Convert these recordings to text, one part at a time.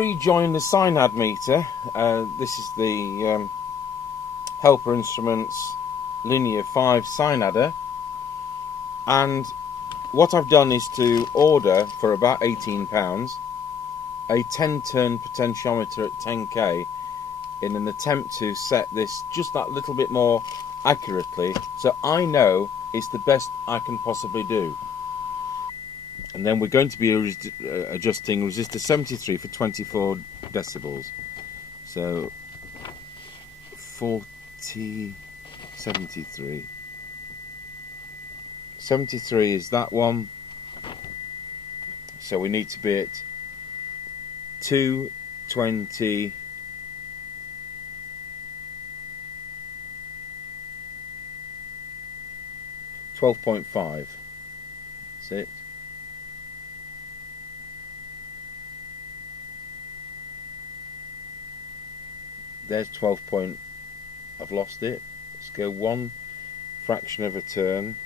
rejoined the Sinadder meter. This is the Helper Instruments Linear 5 Sinadder, and what I've done is to order for about £18 a 10-turn potentiometer at 10k in an attempt to set this just that little bit more accurately, so I know it's the best I can possibly do. And then we're going to be adjusting resistor 73 for 24 decibels. So 40, 73. 73 is that one. So we need to be at 220. 12.5. That's it. There's 12 point. I've lost it. Let's go one fraction of a turn.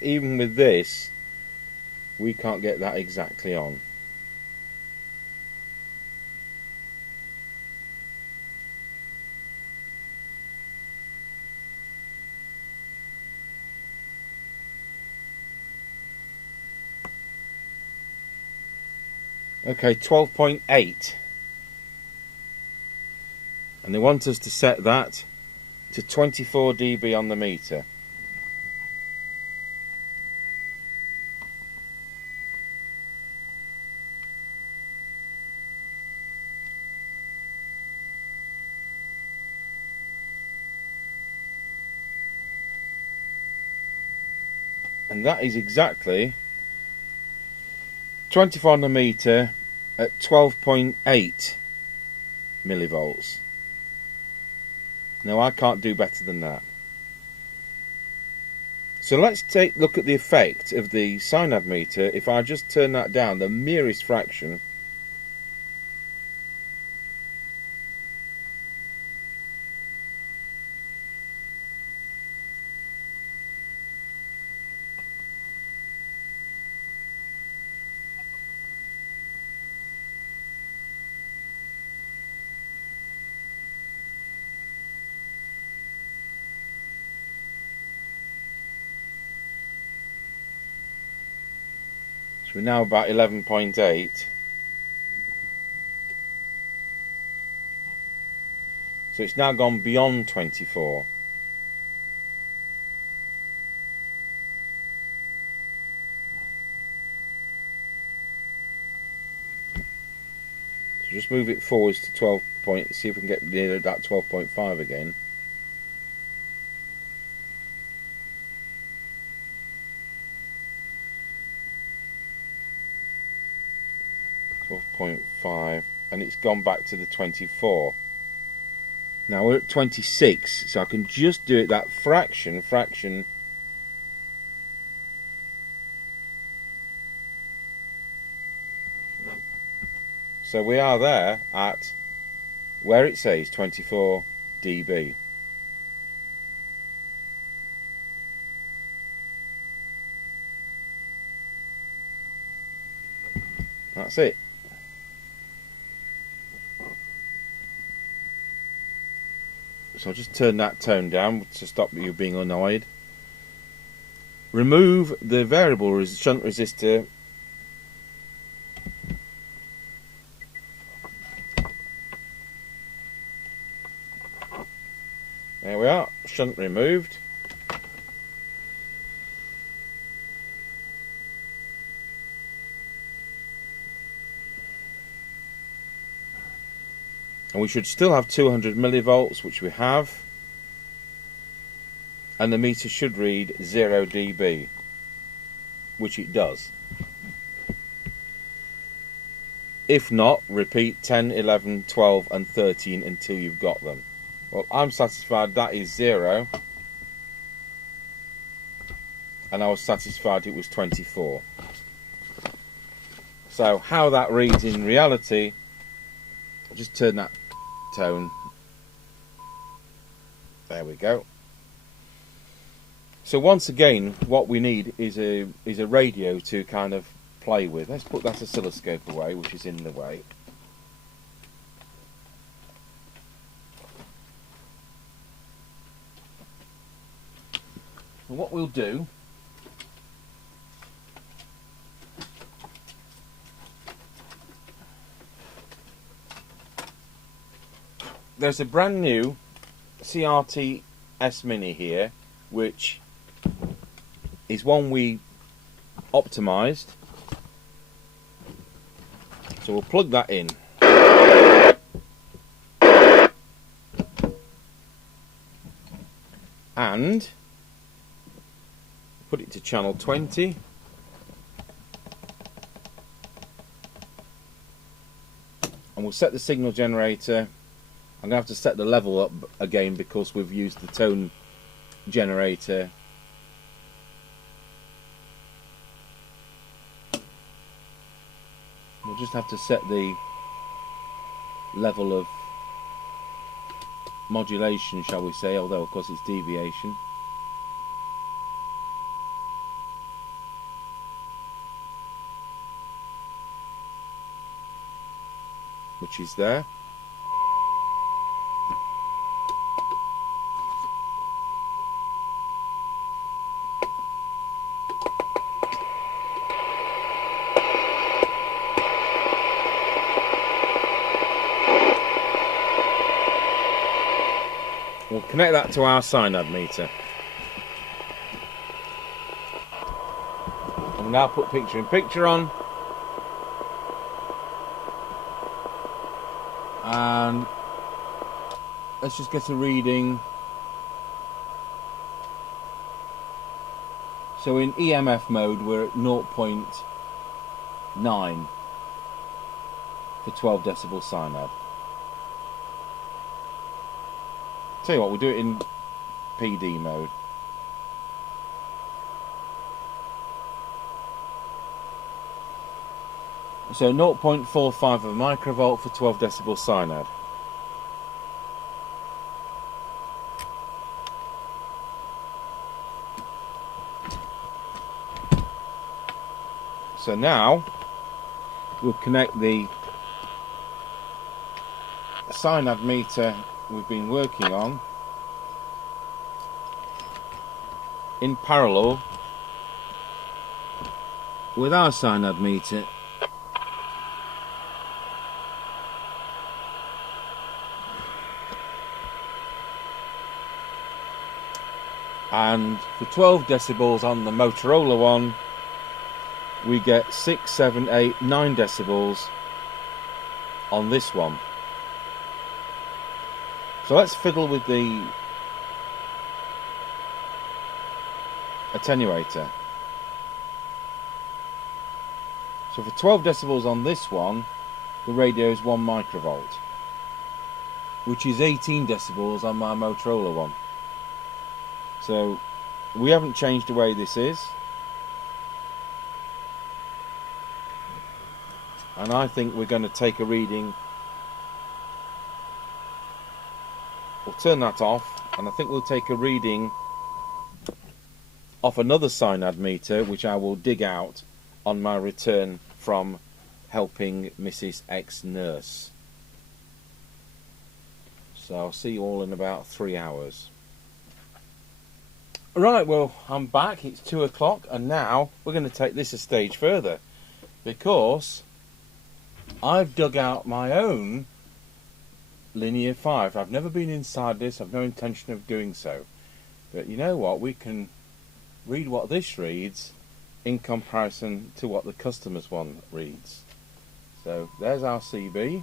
Even with this, we can't get that exactly on. Okay, 12.8. And they want us to set that to 24 dB on the meter. And that is exactly 24 on the meter at 12.8 millivolts. Now I can't do better than that. So let's take a look at the effect of the Sinadder meter if I just turn that down the merest fraction. So we're now about 11.8. So it's now gone beyond 24. So just move it forwards to 12 point, see if we can get near that 12.5 again. .5, and it's gone back to the 24. Now we're at 26, so I can just do it that fraction. So we are there at where it says 24 dB. That's it. So I'll just turn that tone down to stop you being annoyed. Remove the variable shunt resistor. There we are, shunt removed. And we should still have 200 millivolts, which we have. And the meter should read 0 dB, which it does. If not, repeat 10, 11, 12 and 13 until you've got them. Well, I'm satisfied that is 0. And I was satisfied it was 24. So how that reads in reality, I'll just turn that tone. There we go. So once again, what we need is a radio to kind of play with. Let's put that oscilloscope away, which is in the way. And what we'll do, there's a brand new CRT S Mini here, which is one we optimised. So we'll plug that in. And put it to channel 20. And we'll set the signal generator. I'm going to have to set the level up again because we've used the tone generator. We'll just have to set the level of modulation, shall we say, although of course it's deviation. Which is there. We'll connect that to our Sinadder meter. And we'll now put picture in picture on. And let's just get a reading. So in EMF mode we're at 0.9 for 12 decibel Sinadder. Tell you what, we'll do it in PD mode. So 0.45 of a microvolt for 12 decibel Sinadder. So now we'll connect the Sinadder meter we've been working on in parallel with our Sinadder meter. And for 12 decibels on the Motorola one, we get 6, 7, 8, 9 decibels on this one. So let's fiddle with the attenuator. So for 12 decibels on this one, the radio is 1 microvolt, which is 18 decibels on my Motorola one. So we haven't changed the way this is. And I think we're going to take a reading. We'll turn that off, and I think we'll take a reading off another Sinadder meter, which I will dig out on my return from helping Mrs. X nurse. So I'll see you all in about 3 hours. Right, well, I'm back. It's 2 o'clock, and now we're going to take this a stage further, because I've dug out my own Linear 5. I've never been inside this. I've no intention of doing so. But you know what? We can read what this reads in comparison to what the customer's one reads. So there's our CB.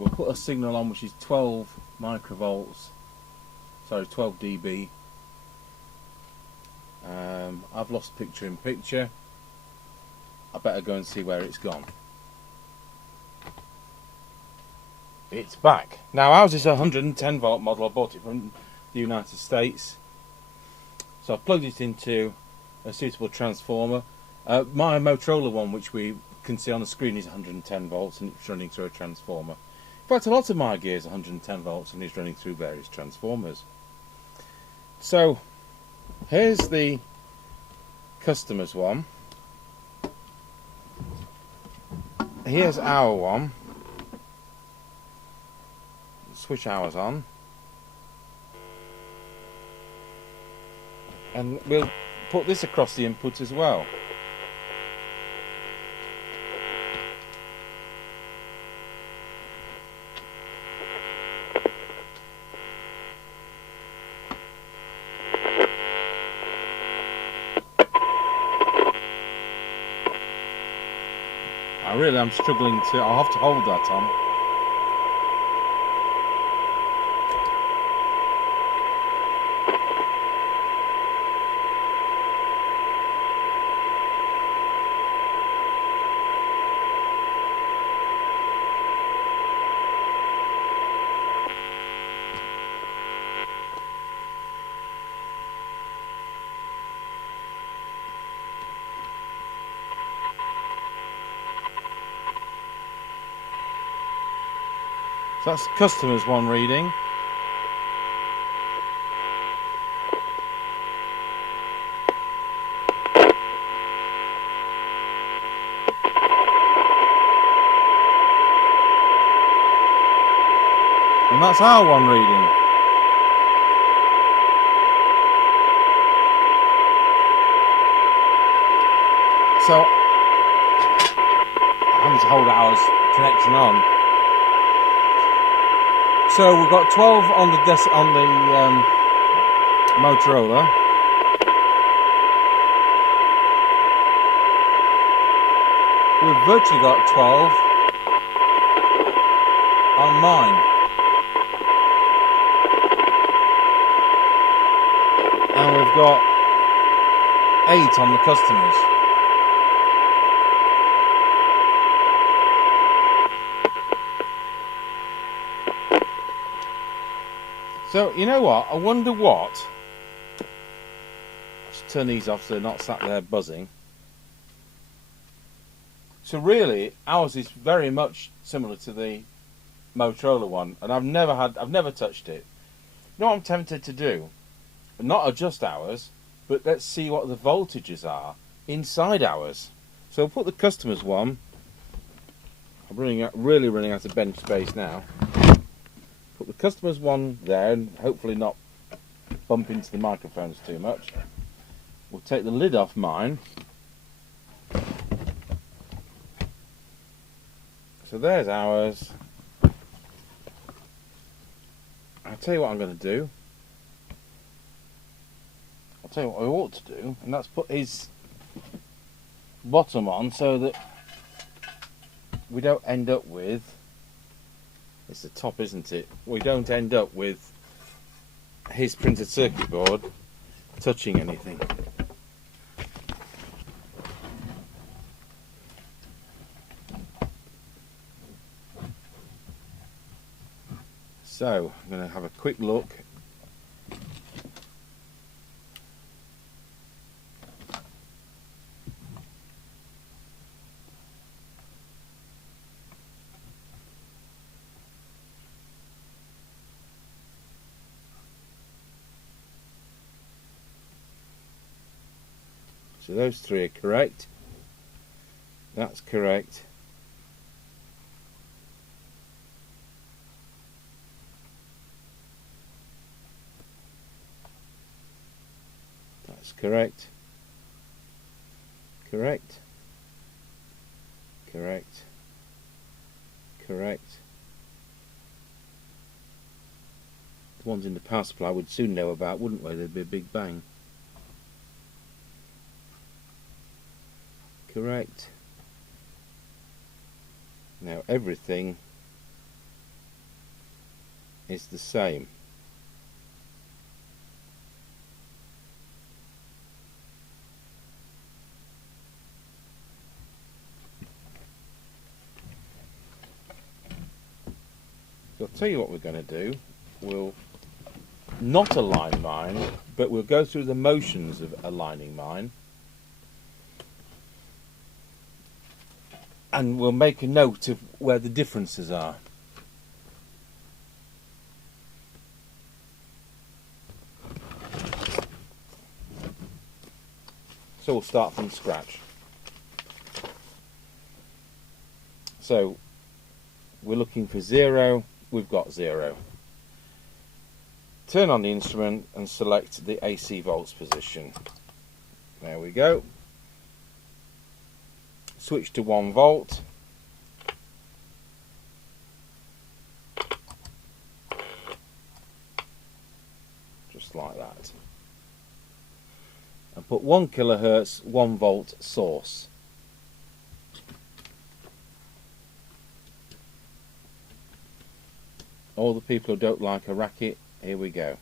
we'll put a signal on which is 12 microvolts, sorry, 12 dB. I've lost picture in picture. I better go and see where it's gone. It's back. Now ours is a 110 volt model. I bought it from the United States. So I've plugged it into a suitable transformer. My Motorola one, which we can see on the screen, is 110 volts and it's running through a transformer. In fact, a lot of my gear is 110 volts and is running through various transformers. So here's the customer's one. Here's our one. Switch ours on. And we'll put this across the input as well. I'm struggling to, I'll have to hold that on. So that's customer's one reading. And that's our one reading. So I'm having to hold ours connection on. So we've got 12 on the Motorola. We've virtually got 12 on mine. And we've got 8 on the customers. So, you know what? I wonder what. Let's turn these off so they're not sat there buzzing. So really, ours is very much similar to the Motorola one, and I've never touched it. You know what I'm tempted to do? Not adjust ours, but let's see what the voltages are inside ours. So we'll put the customer's one. I'm really running out of bench space now. Put the customer's one there and hopefully not bump into the microphones too much. We'll take the lid off mine. So there's ours. I'll tell you what I'm going to do. I'll tell you what I ought to do, and that's put his bottom on so that we don't end up with, it's the top, isn't it? We don't end up with his printed circuit board touching anything. So I'm going to have a quick look. So those three are correct. That's correct. That's correct. Correct. Correct. Correct. The ones in the power supply we'd soon know about, wouldn't we? There'd be a big bang. Correct. Now everything is the same. So I'll tell you what we're going to do. We'll not align mine, but we'll go through the motions of aligning mine, and we'll make a note of where the differences are. So we'll start from scratch. So we're looking for 0, we've got 0. Turn on the instrument and select the AC volts position. There we go. Switch to 1 volt. Just like that. And put 1 kilohertz 1 volt source. All the people who don't like a racket, here we go.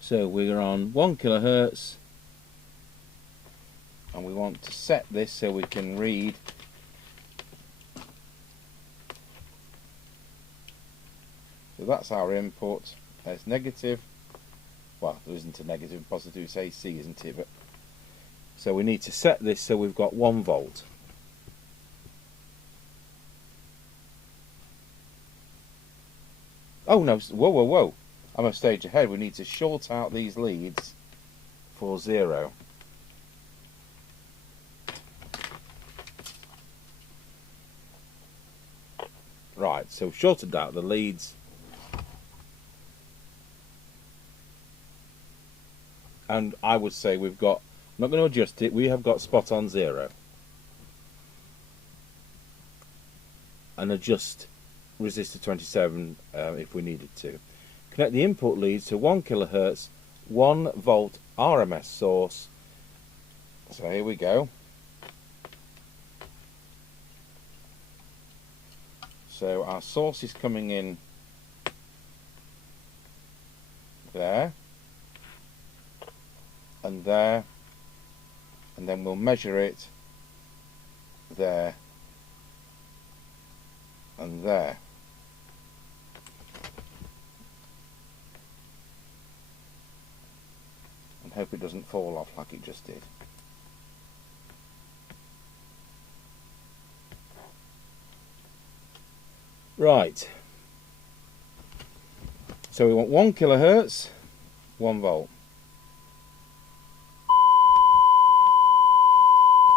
So we're on 1 kilohertz, and we want to set this so we can read so that's our input. There's negative. Well, there isn't a negative and positive, it's AC, isn't it? But so we need to set this so we've got 1 volt. Oh no, whoa. I'm a stage ahead. We need to short out these leads for 0. Right, so shorted out the leads. And I would say we've got, I'm not going to adjust it, we have got spot on 0. And adjust resistor 27 if we needed to. Connect the input leads to 1 kilohertz 1 volt RMS source. So here we go. So our source is coming in there and there, and then we'll measure it there and there. And hope it doesn't fall off like it just did. Right. So we want 1 kilohertz, 1 volt.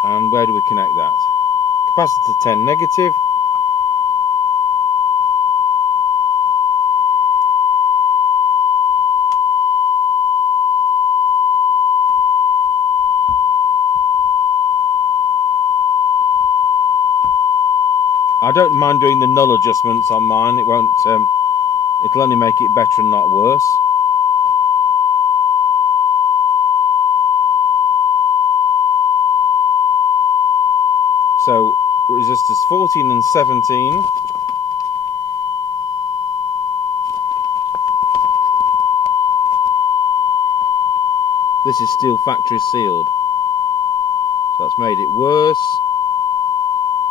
And where do we connect that? Capacitor 10 negative. I don't mind doing the null adjustments on mine. It won't. It'll only make it better and not worse. So resistors 14 and 17. This is steel factory sealed. So that's made it worse.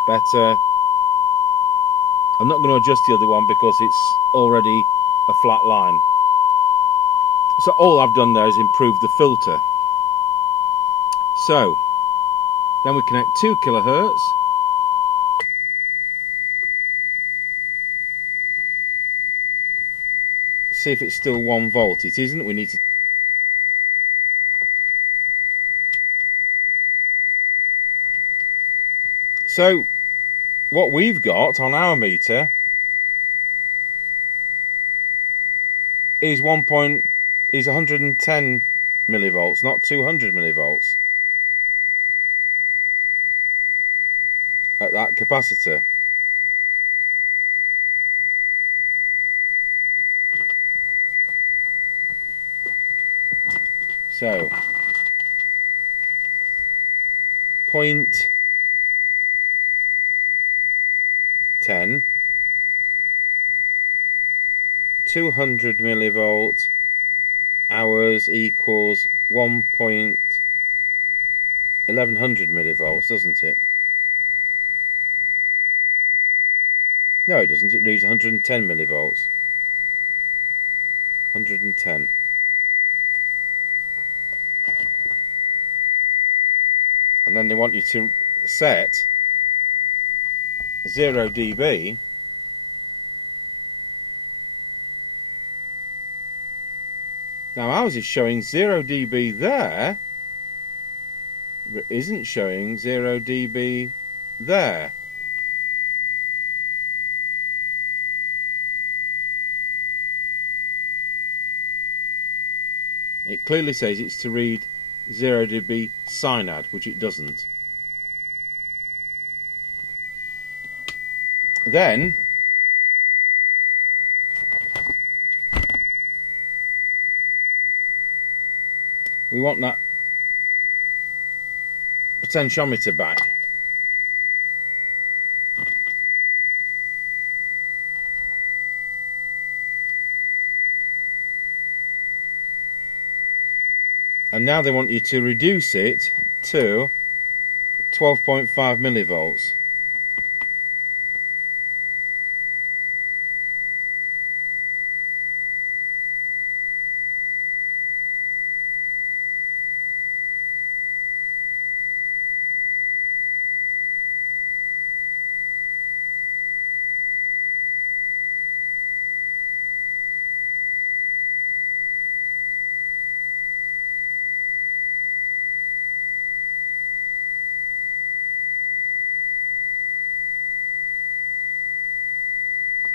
Better. I'm not going to adjust the other one because it's already a flat line. So all I've done there is improve the filter. So then we connect 2 kilohertz. See if it's still 1 volt. It isn't. We need to. So what we've got on our meter is 110 millivolts, not 200 millivolts at that capacitor. So 0.10, 200 millivolt hours equals 1.1100 millivolts, doesn't it? No, it doesn't. It reads 110 millivolts. 110. And then they want you to set 0 dB now. Ours is showing 0 dB there, but isn't showing 0 dB there. It clearly says it's to read 0 dB Sinad, which it doesn't. Then we want that potentiometer back. And now they want you to reduce it to 12.5 millivolts.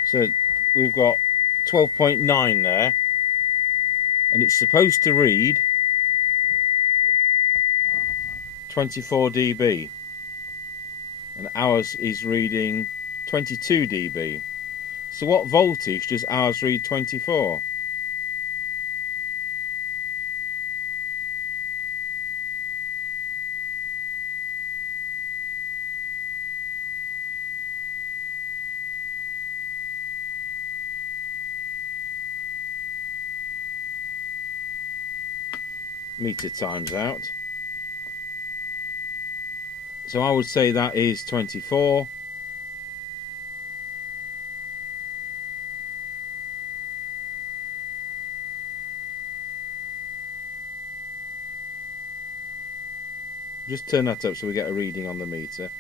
So we've got 12.9 there, and it's supposed to read 24 dB, and ours is reading 22 dB. So what voltage does ours read 24? Meter times out. So I would say that is 24. Just turn that up so we get a reading on the meter.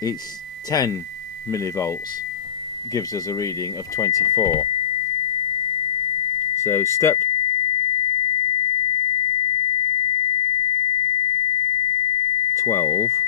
It's 10 millivolts, gives us a reading of 24. So step 12.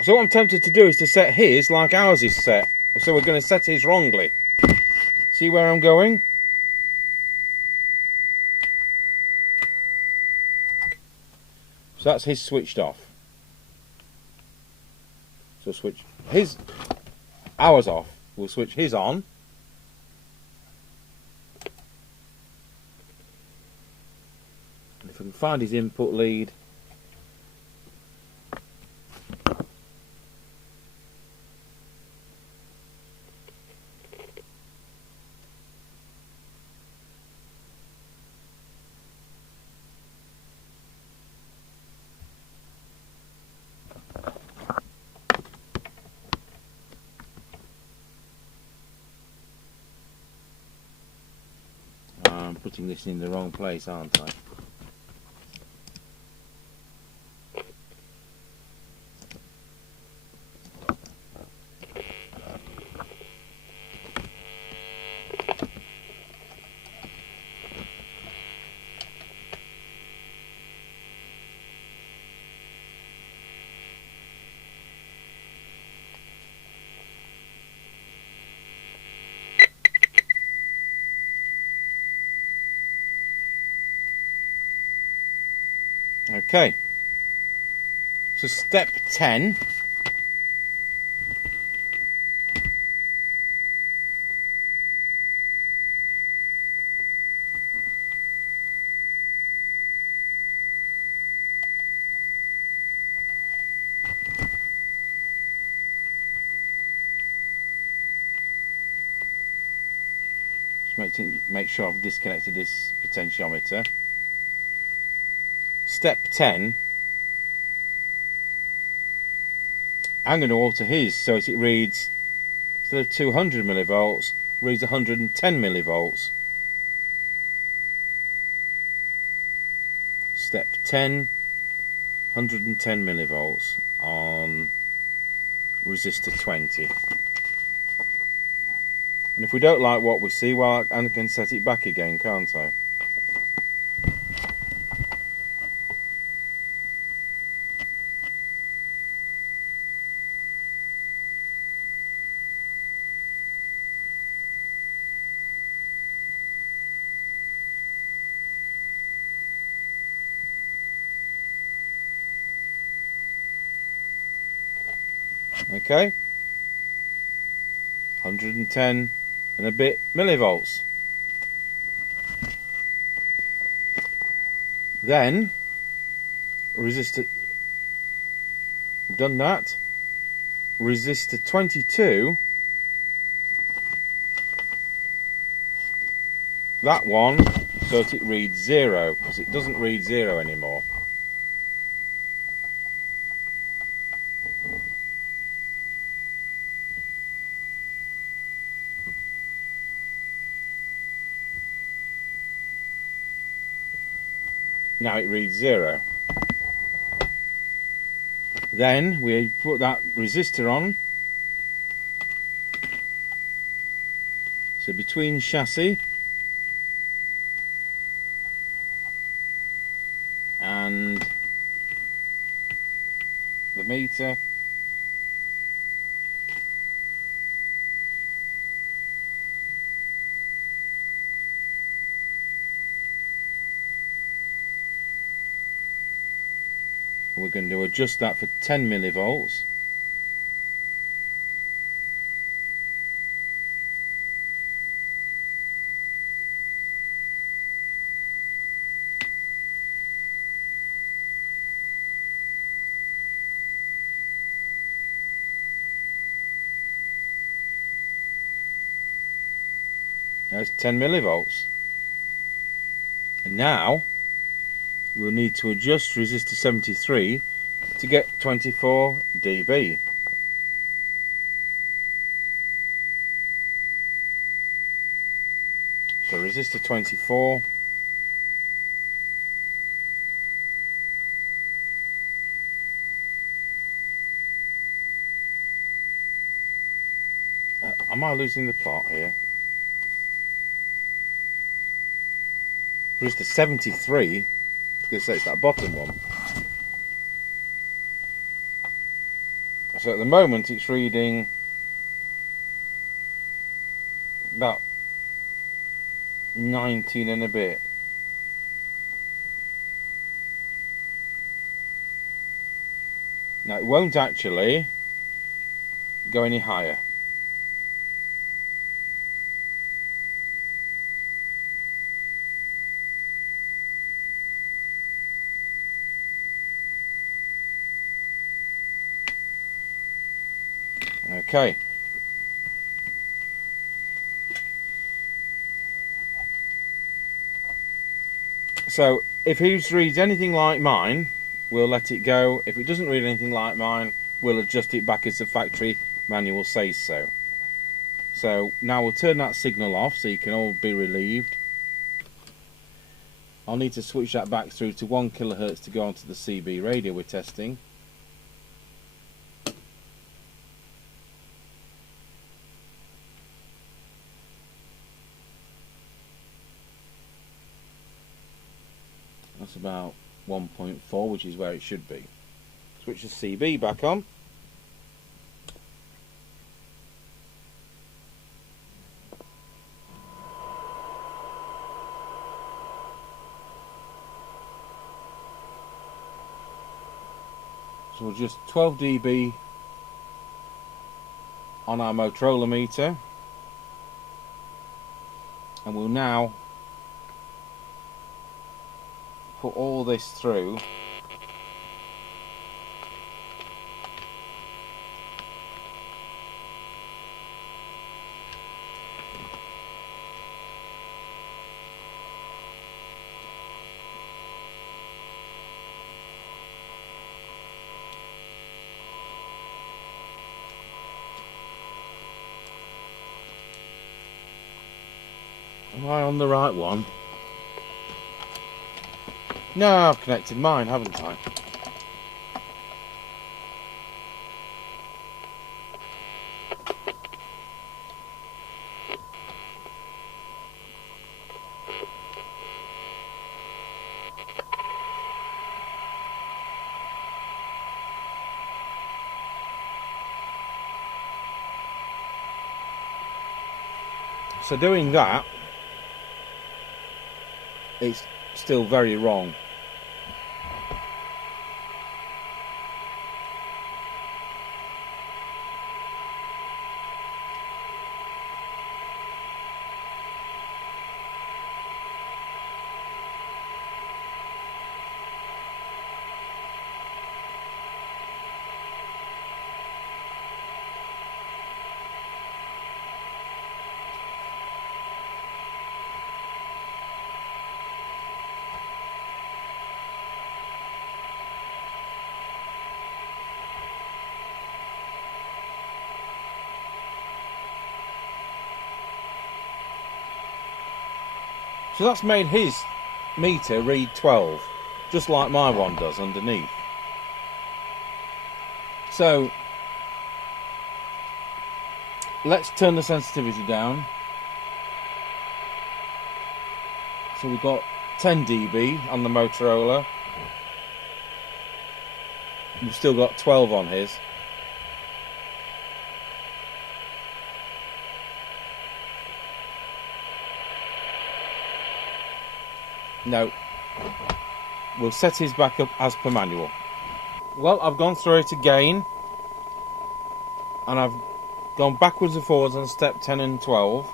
So what I'm tempted to do is to set his like ours is set. So we're going to set his wrongly. See where I'm going? So that's his switched off. So switch his ours off. We'll switch his on. And if we can find his input lead. I'm putting this in the wrong place, aren't I? Okay, so step 10. Make sure I've disconnected this potentiometer. Step 10, I'm going to alter his so that it reads, instead of 200 millivolts, reads 110 millivolts. Step 10, 110 millivolts on resistor 20. And if we don't like what we see, well, I can set it back again, can't I? Okay, 110 and a bit millivolts. Then resistor, done that, resistor 22, that one, so that it reads 0, because it doesn't read 0 anymore. Now it reads 0. Then we put that resistor on. So between chassis and the meter, we're going to adjust that for 10 millivolts. That's 10 millivolts. And now we'll need to adjust resistor 73 to get 24 dB. So resistor 24, am I losing the plot here? Resistor 73, because it's that bottom one. So at the moment it's reading about 19 and a bit. Now it won't actually go any higher. Okay. So if his reads anything like mine, we'll let it go. If it doesn't read anything like mine, we'll adjust it back as the factory manual says so. So now we'll turn that signal off so you can all be relieved. I'll need to switch that back through to 1 kilohertz to go onto the CB radio we're testing. That's about 1.4, which is where it should be. Switch the CB back on. will just 12 dB on our Motorola meter, and we'll now put all this through Am I on the right one? No, I've connected mine, haven't I? So doing that, it's still very wrong. So that's made his meter read 12, just like my one does underneath. So let's turn the sensitivity down. So we've got 10 dB on the Motorola. We've still got 12 on his. No, we'll set his back up as per manual. Well, I've gone through it again, and I've gone backwards and forwards on step 10 and 12,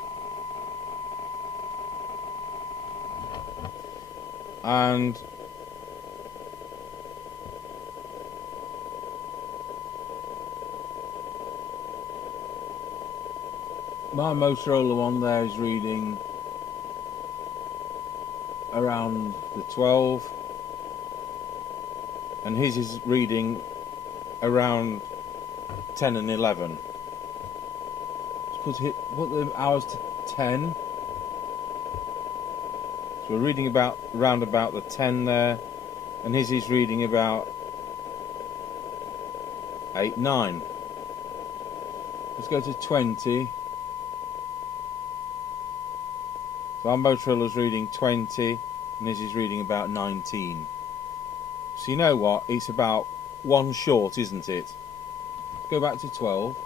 and my Motorola one there is reading around the 12, and his is reading around 10 and 11. Let's put the hours to 10. So we're reading round about the 10 there, and his is reading about 8, 9. Let's go to 20. So our Motorola's reading 20, and his is reading about 19. So you know what? It's about one short, isn't it? Let's go back to 12.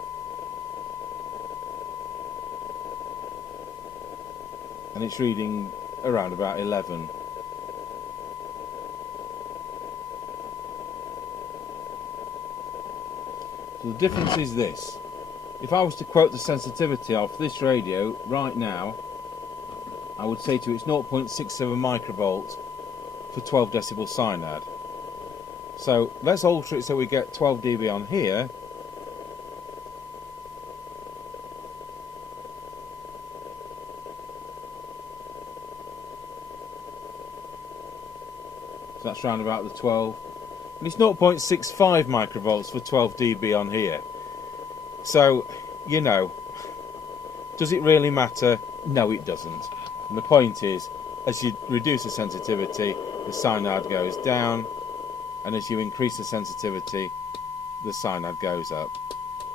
And it's reading around about 11. So the difference is this. If I was to quote the sensitivity of this radio right now, I would say to you it's 0.67 microvolt for 12 decibel Sinadder. So let's alter it so we get 12 dB on here. So that's round about the 12. And it's 0.65 microvolts for 12 dB on here. So, you know, does it really matter? No, it doesn't. And the point is, as you reduce the sensitivity, the Sinadder goes down, and as you increase the sensitivity, the Sinadder goes up.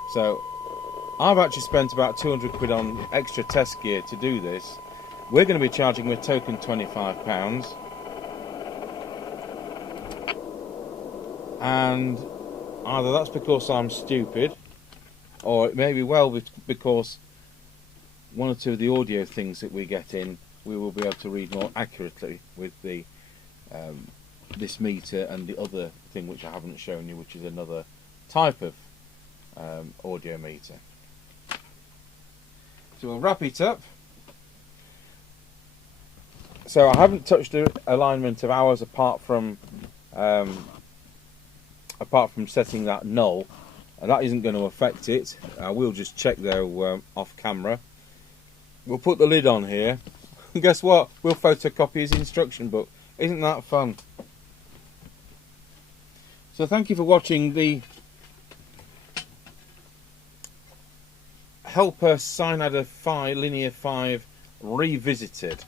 So I've actually spent about 200 quid on extra test gear to do this. We're going to be charging with token £25, and either that's because I'm stupid, or it may be well because one or two of the audio things that we get in, we will be able to read more accurately with the this meter and the other thing which I haven't shown you, which is another type of audio meter. So we'll wrap it up. So I haven't touched the alignment of ours apart from setting that null, and that isn't going to affect it. I will just check though off camera. We'll put the lid on here. And guess what? We'll photocopy his instruction book. Isn't that fun? So thank you for watching the Helper Sinadder 5 Linear 5 Revisited.